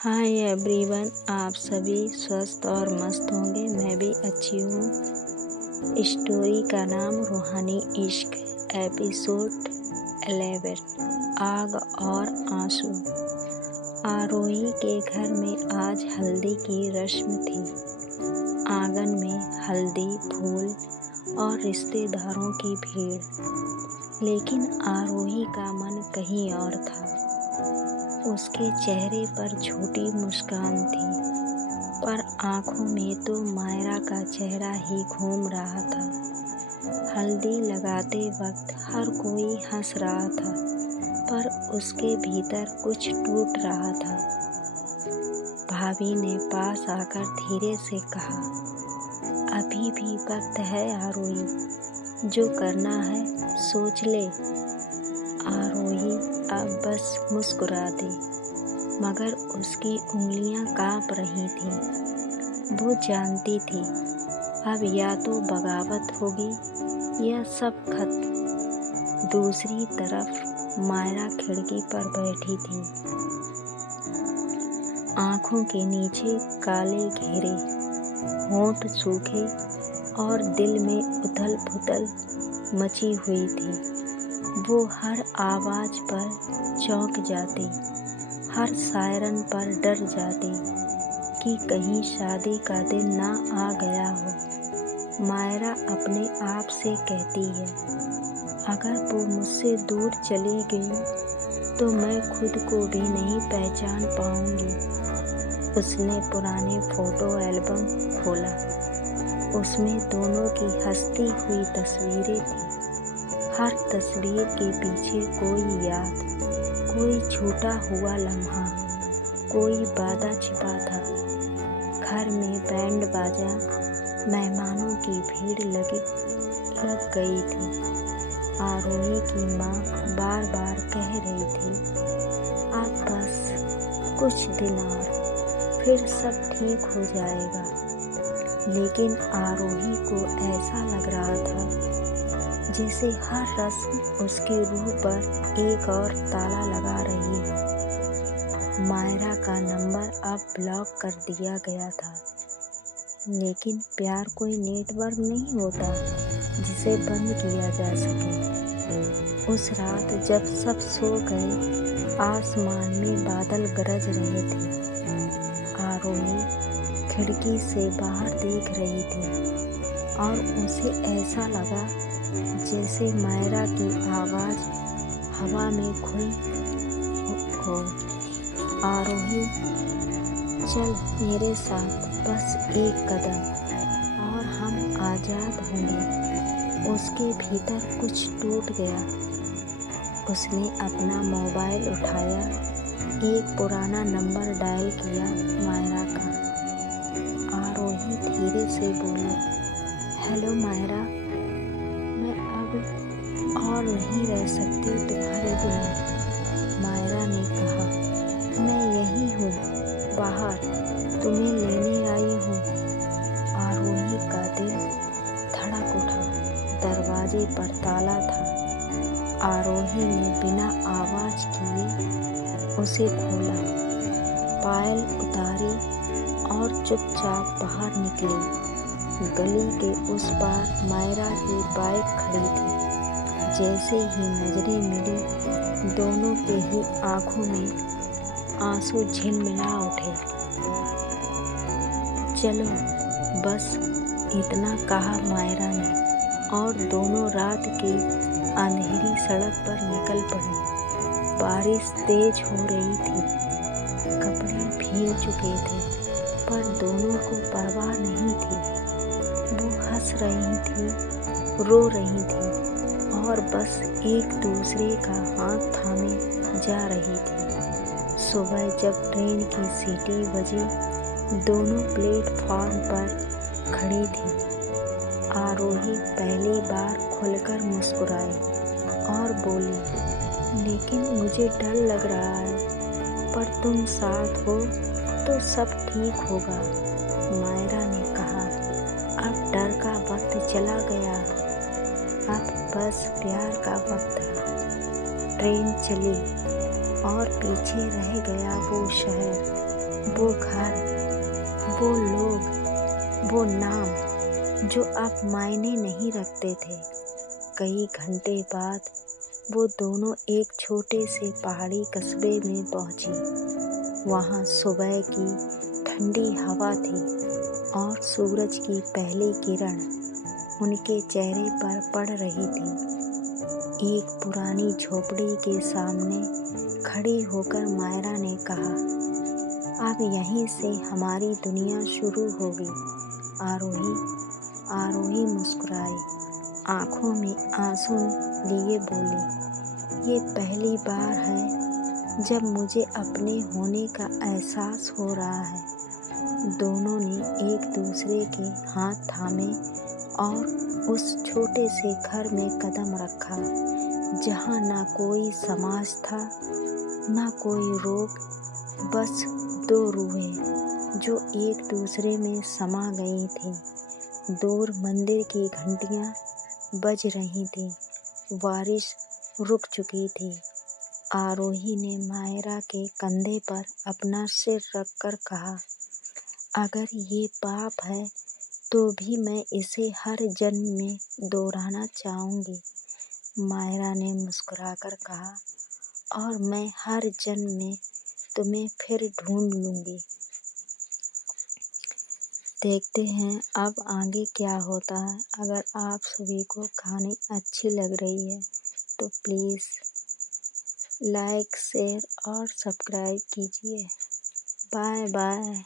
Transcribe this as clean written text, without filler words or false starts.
Hi everyone, आप सभी स्वस्थ और मस्त होंगे। मैं भी अच्छी हूँ। स्टोरी का नाम रूहानी इश्क, एपिसोड 11, आग और आंसू। आरोही के घर में आज हल्दी की रस्म थी। आंगन में हल्दी, फूल और रिश्तेदारों की भीड़, लेकिन आरोही का मन कहीं और था। उसके चेहरे पर छोटी मुस्कान थी, पर आँखों में तो मायरा का चेहरा ही घूम रहा था। हल्दी लगाते वक्त हर कोई हंस रहा था, पर उसके भीतर कुछ टूट रहा था। भाभी ने पास आकर धीरे से कहा, अभी भी वक्त है आरोही, जो करना है सोच ले। आरोही अब बस मुस्कुरा दी, मगर उसकी उंगलियां कांप रही थीं। वो जानती थी अब या तो बगावत होगी या सब खत्म। दूसरी तरफ मायरा खिड़की पर बैठी थी, आंखों के नीचे काले घेरे, होंठ सूखे और दिल में उथल-पुथल मची हुई थी। वो हर आवाज पर चौंक जाती, हर सायरन पर डर जाती कि कहीं शादी का दिन ना आ गया हो। मायरा अपने आप से कहती है, अगर वो मुझसे दूर चली गई तो मैं खुद को भी नहीं पहचान पाऊंगी। उसने पुराने फोटो एल्बम खोला। उसमें दोनों की हंसती हुई तस्वीरें थीं। हर तस्वीर के पीछे कोई याद, कोई छूटा हुआ लम्हा, कोई वादा छिपा था। घर में बैंड बाजा, मेहमानों की भीड़ लग गई थी। आरोही की माँ बार बार कह रही थी, अब बस कुछ दिन और, फिर सब ठीक हो जाएगा। लेकिन आरोही को ऐसा लग रहा था जैसे हर रस्म उसकी रूह पर एक और ताला लगा रही हो। मायरा का नंबर अब ब्लॉक कर दिया गया था, लेकिन प्यार कोई नेटवर्क नहीं होता जिसे बंद किया जा सके। उस रात जब सब सो गए, आसमान में बादल गरज रहे थे। आरोही खिड़की से बाहर देख रही थी और उसे ऐसा लगा जैसे मायरा की आवाज हवा में घुल हो। आरोही, चल मेरे साथ, बस एक कदम और हम आजाद होंगे। उसके भीतर कुछ टूट गया। उसने अपना मोबाइल उठाया, एक पुराना नंबर डायल किया, मायरा का। आरोही धीरे से बोली, हेलो मायरा, मैं अब और नहीं रह सकती तुम्हारे बिना। मायरा ने कहा, मैं यही हूँ, बाहर, तुम्हें लेने आई हूँ। आरोही का दिल धड़क उठा। दरवाजे पर ताला था। आरोही ने बिना आवाज किए उसे खोला, पायल उतारी और चुपचाप बाहर निकली। गली के उस पार मायरा की बाइक खड़ी थी। जैसे ही नजरें मिली, दोनों के ही आंखों में आंसू झिलमिला उठे। चलो, बस इतना कहा मायरा ने, और दोनों रात की अंधेरी सड़क पर निकल पड़े। बारिश तेज हो रही थी, कपड़े भीग चुके थे, पर दोनों को परवाह नहीं थी। वो हंस रही थी, रो रही थी और बस एक दूसरे का हाथ थामे जा रही थी। सुबह जब ट्रेन की सीटी बजी, दोनों प्लेटफॉर्म पर खड़ी थी। आरोही पहली बार खुलकर मुस्कुराई और बोली, लेकिन मुझे डर लग रहा है, पर तुम साथ हो तो सब ठीक होगा। मायरा ने कहा, अब डर का वक्त चला गया, अब बस प्यार का वक्त है। ट्रेन चली और पीछे रह गया वो शहर, वो घर, वो लोग, वो नाम जो अब मायने नहीं रखते थे। कई घंटे बाद वो दोनों एक छोटे से पहाड़ी कस्बे में पहुंची। वहां सुबह की ठंडी हवा थी और सूरज की पहली किरण उनके चेहरे पर पड़ रही थी। एक पुरानी झोपड़ी के सामने खड़ी होकर मायरा ने कहा, अब यहीं से हमारी दुनिया शुरू होगी। आरोही आरोही मुस्कुराई, आंखों में आंसू लिए बोली, ये पहली बार है जब मुझे अपने होने का एहसास हो रहा है। दोनों ने एक दूसरे के हाथ थामे और उस छोटे से घर में कदम रखा, जहाँ ना कोई समाज था, ना कोई रोक, बस दो रूहें जो एक दूसरे में समा गई थीं। दूर मंदिर की घंटियाँ बज रही थीं, बारिश रुक चुकी थी। आरोही ने मायरा के कंधे पर अपना सिर रखकर कहा, अगर ये पाप है तो भी मैं इसे हर जन्म में दोहराना चाहूँगी। मायरा ने मुस्कुराकर कहा, और मैं हर जन्म में तुम्हें फिर ढूंढ लूँगी। देखते हैं अब आगे क्या होता है। अगर आप सभी को कहानी अच्छी लग रही है तो प्लीज़ लाइक, शेयर और सब्सक्राइब कीजिए। Bye bye.